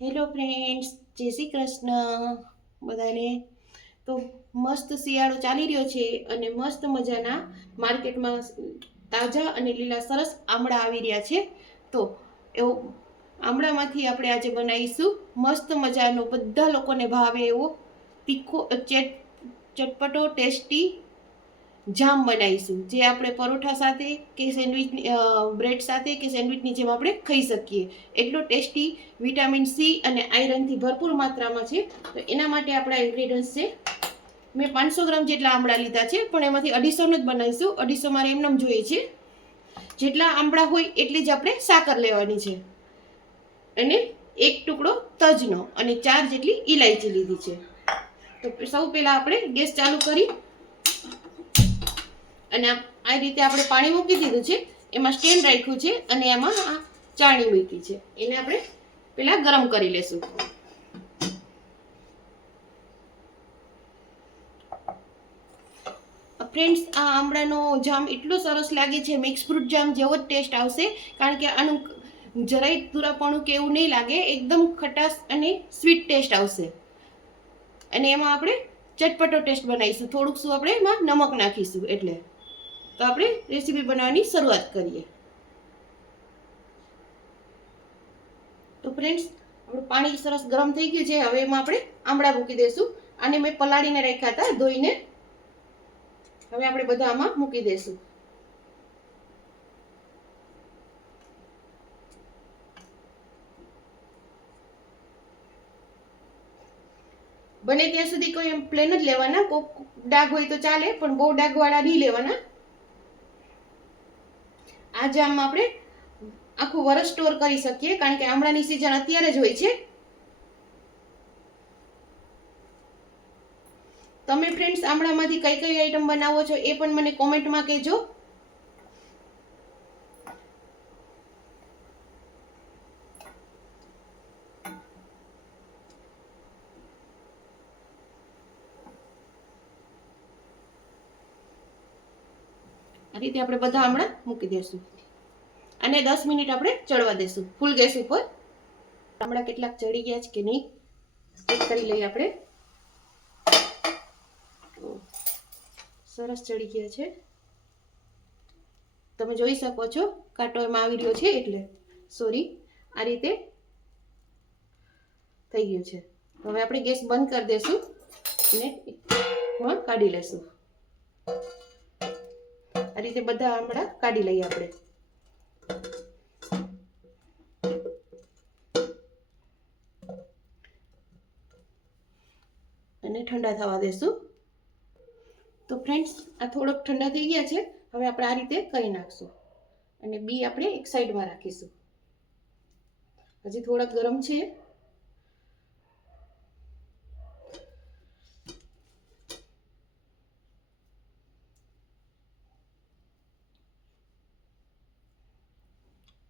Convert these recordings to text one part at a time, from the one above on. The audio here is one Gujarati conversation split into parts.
હેલો ફ્રેન્ડ્સ, જય શ્રી કૃષ્ણ બધાને. તો મસ્ત શિયાળો ચાલી રહ્યો છે અને મસ્ત મજાના માર્કેટમાં તાજા અને લીલા સરસ આમળા આવી રહ્યા છે. તો એવો આમળામાંથી આપણે આજે બનાવીશું મસ્ત મજાનો બધા લોકોને ભાવે એવો તીખો ચટપટો ટેસ્ટી જામ બનાવીશું, જે આપણે પરોઠા સાથે કે સેન્ડવિચ બ્રેડ સાથે કે સેન્ડવિચની જેમ આપણે ખાઈ શકીએ. એટલો ટેસ્ટી, વિટામિન સી અને આયરનથી ભરપૂર માત્રામાં છે. તો એના માટે આપણા ઇન્ગ્રેડિયન્ટ્સ છે, મેં 500 ગ્રામ જેટલા આમળા લીધા છે, પણ એમાંથી 250 જ બનાવીશું. 250 મારે એમનેમ જોઈએ છે. જેટલા આમળા હોય એટલી જ આપણે સાકર લેવાની છે, અને એક ટુકડો તજનો અને 4 જેટલી ઇલાયચી લીધી છે. તો સૌ પહેલા આપણે ગેસ ચાલુ કરી અને આ રીતે આપણે પાણી મૂકી દીધું છે, એમાં સ્ટેન્ડ રાખ્યું છે અને એમાં આ ચાણી મૂકી છે. એને આપણે પહેલા ગરમ કરી લેશું. ફ્રેન્ડ્સ, આ આમળાનો જામ એટલો સરસ લાગે છે, મિક્સ ફ્રૂટ જામ જેવો જ ટેસ્ટ આવશે, કારણ કે આનું જરાય તુરાપણું કે એવું નહીં લાગે, એકદમ ખટાશ અને સ્વીટ ટેસ્ટ આવશે. અને એમાં આપણે ચટપટો ટેસ્ટ બનાવીશું. થોડુંક શું આપણે એમાં નમક નાખીશું. એટલે તો આપણે રેસીપી બનાવવાની શરૂઆત કરીએ. તો ફ્રેન્ડ્સ, આપણું પાણી સરસ ગરમ થઈ ગયું છે. હવે એમાં આપણે આમળા મૂકી દઈશું. આને મેં પલાળીને રાખ્યા હતા, ધોઈને. હવે આપણે બધા આમાં મૂકી દઈશું. બને ત્યાં સુધી કોઈ એમ પ્લેન જ લેવાના. કોક ડાઘ હોય તો ચાલે, પણ બહુ ડાઘવાળા નહીં લેવાના. આ જામ આપણે આખું વરસ સ્ટોર કરી શકીએ, કારણ કે આમળાની સિઝન અત્યારે જ હોય છે. તમે ફ્રેન્ડ્સ આમળામાંથી કઈ કઈ આઈટમ બનાવો છો એ પણ મને કોમેન્ટમાં કહેજો. આ રીતે આપણે બધા આમળા મૂકી દઈશું અને 10 મિનિટ આપણે ચડવા દઈશું ફૂલ ગેસ ઉપર. આમળા કેટલાક ચડી ગયા છે કે નહીં ચેક કરી લઈએ આપણે. સરસ ચડી ગયા છે, તમે જોઈ શકો છો. કાંટો એમાં આવી રહ્યો છે, એટલે સોરી, આ રીતે થઈ ગયું છે. હવે આપણે ગેસ બંધ કરી દઈશું અને કાઢી લેશું. આ રીતે બધા આમળા કાઢી લઈએ આપણે. અને ઠંડા થવા દેશું. તો ફ્રેન્ડ્સ, આ થોડોક ઠંડા થઈ ગયા છે. હવે આપણે આ રીતે કરી નાખશું અને બી આપણે એક સાઈડમાં રાખીશું. હજી થોડાક ગરમ છે.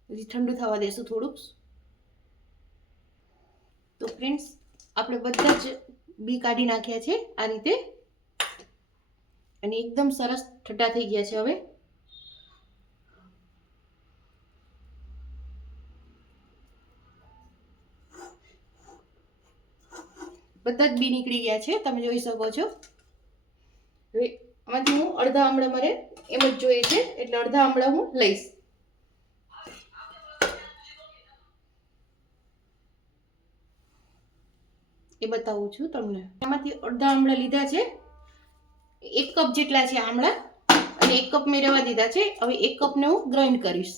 હજી ઠંડુ થવા દેશું થોડુંક. તો ફ્રેન્ડ્સ, આપણે બધા જ બી કાઢી નાખ્યા છે આ રીતે, અને એકદમ સરસ ઠંડા થઈ ગયા છે. હવે બધા જ બી નીકળી ગયા છે, તમે જોઈ શકો છો. હવે આમાંથી હું અડધા આમળા મારે એમ જ જોઈએ છે, એટલે અડધા આમળા હું લઈશ. એ બતાવું છું તમને. એમાંથી અડધા આમળા લીધા છે. 1 કપ જેટલા છે આમળા, અને 1 કપ મેં રહેવા દીધા છે. હવે 1 કપને હું ગ્રાઇન્ડ કરીશ.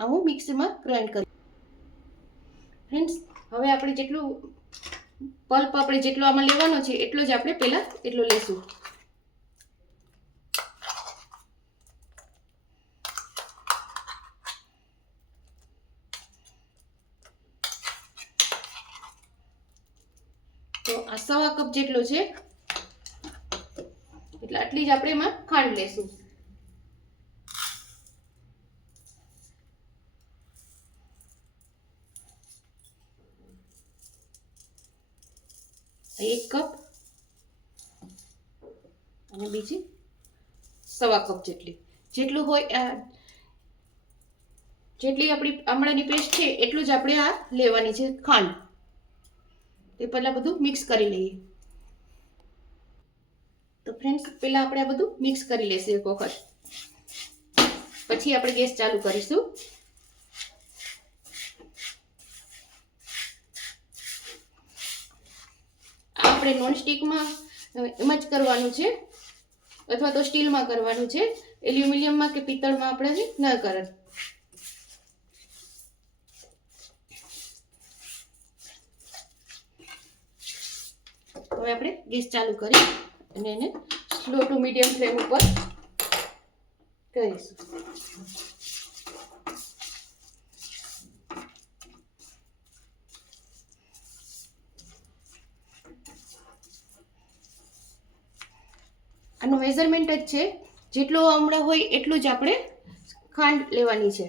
આ હું મિક્સીમાં ગ્રાઇન્ડ કરીશ. ફ્રેન્ડ્સ, હવે આપણે જેટલું પલ્પ આપણે જેટલો આમાં લેવાનો છે એટલો જ આપણે પહેલા એટલો લેશું. તો આ 1/2 કપ જેટલો છે, એટલે આટલી જ આપણે એમાં ખાંડ લેશું. એક કપ અને બીજી 1/2 કપ જેટલી, જેટલું હોય જેટલી આપણી આમળાની પેસ્ટ છે એટલું જ આપણે આ લેવાની છે ખાંડ. તે પહેલાં બધું મિક્સ કરી લઈએ. તો ફ્રેન્ડ્સ પહેલાં આપણે આ બધું મિક્સ કરી લઈશું એક વખત, પછી આપણે ગેસ ચાલુ કરીશું. આપણે નોનસ્ટિકમાં એમ જ કરવાનું છે, અથવા તો સ્ટીલમાં કરવાનું છે. એલ્યુમિનિયમમાં કે પિત્તળમાં આપણે ન કરે. હવે આપણે ગેસ ચાલુ કરી અને એને સ્લો ટુ મીડિયમ ફ્લેમ ઉપર કરીશું. આનું મેઝરમેન્ટ જ છે, જેટલો આમળા હોય એટલું જ આપણે ખાંડ લેવાની છે.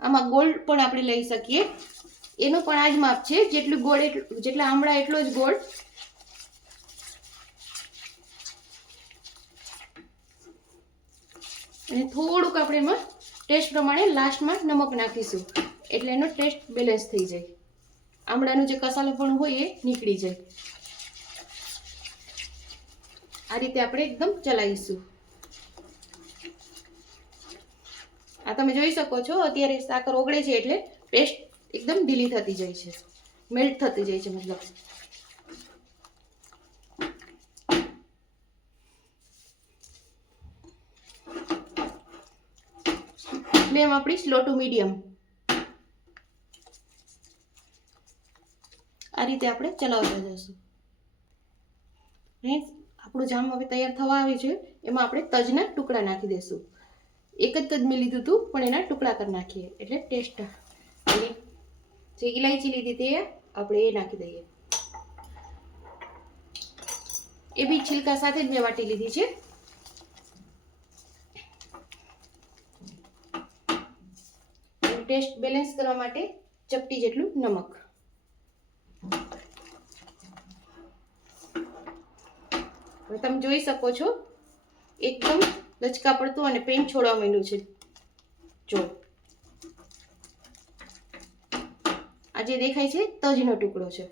આમાં ગોળ પણ આપણે લઈ શકીએ, એનો પણ આ જ માપ છે. જેટલું ગોળ જેટલા આમળા એટલો જ ગોળ. અને થોડુંક આપણે એમાં ટેસ્ટ પ્રમાણે લાસ્ટમાં નમક નાખીશું, એટલે એનો ટેસ્ટ બેલેન્સ થઈ જાય. આમળાનું જે કસાલાપણું હોય એ નીકળી જાય. આ રીતે આપણે એકદમ ચલાવીશું. આ તમે જોઈ શકો છો, અત્યારે સાકર ઓગળે છે એટલે પેસ્ટ એકદમ ઢીલી થતી જાય છે, મેલ્ટ થતી જાય છે. મતલબ ફ્લેમ આપણી સ્લો ટુ મીડિયમ. આ રીતે આપણે ચલાવતા જઈશું. આપણું જામ હવે તૈયાર થવા આવ્યું છે. એમાં આપણે તજના ટુકડા નાખી દઈશું. એક જ તજ મેં લીધું હતું, પણ એના ટુકડા કરી નાખીએ એટલે ટેસ્ટ. જે ઇલાયચી લીધી તે આપણે એ નાખી દઈએ. એ બી છિલકા સાથે જ મેં વાટી લીધી છે. ટેસ્ટ બેલેન્સ કરવા માટે ચપટી જેટલું નમક. હવે તમે જોઈ શકો છો, એકદમ લચકા પડતું અને પેન છોડવા માંડ્યું છે. જો આ જે દેખાય છે તજનો ટુકડો છે.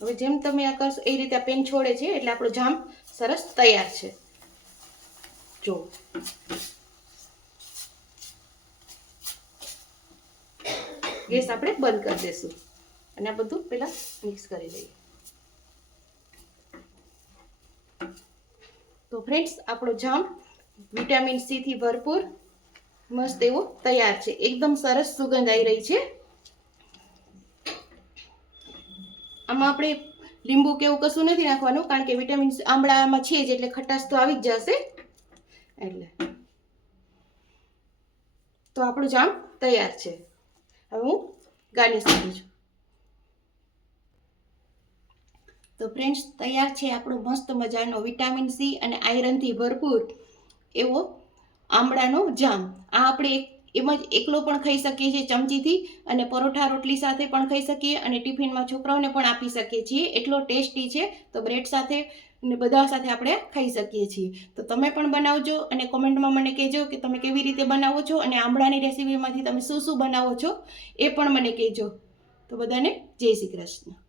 હવે જેમ તમે આ કરશો એ રીતે આ પેન છોડે છે એટલે આપણો જામ સરસ તૈયાર છે. જો ગેસ આપણે બંધ કરી દઈશું અને આ બધું પહેલા મિક્સ કરી લઈએ. તો ફ્રેન્ડ્સ, આપણો જામ વિટામિન સી થી ભરપૂર મસ્ત એવો તૈયાર છે. એકદમ સરસ સુગંધ આવી રહી છે. આમાં આપણે લીંબુ કે એવું કશું નથી નાખવાનું, કારણ કે વિટામિન આમળામાં છે જ એટલે ખટાશ તો આવી જ જશે. એટલે તો આપણું જામ તૈયાર છે. હવે હું ગાર્નિશ કરું છું. તો ફ્રેન્ડ્સ, તૈયાર છે આપણો મસ્ત મજાનો વિટામિન સી અને આયરનથી ભરપૂર એવો આમળાનો જામ. આ આપણે એમ જ એકલો પણ ખાઈ શકીએ છીએ ચમચીથી, અને પરોઠા રોટલી સાથે પણ ખાઈ શકીએ, અને ટિફિનમાં છોકરાઓને પણ આપી શકીએ છીએ. એટલો ટેસ્ટી છે. તો બ્રેડ સાથે ને બધા સાથે આપણે ખાઈ શકીએ છીએ. તો તમે પણ બનાવજો અને કોમેન્ટમાં મને કહેજો કે તમે કેવી રીતે બનાવો છો, અને આમળાની રેસીપીમાંથી તમે શું શું બનાવો છો એ પણ મને કહેજો. તો બધાને જય શ્રી કૃષ્ણ.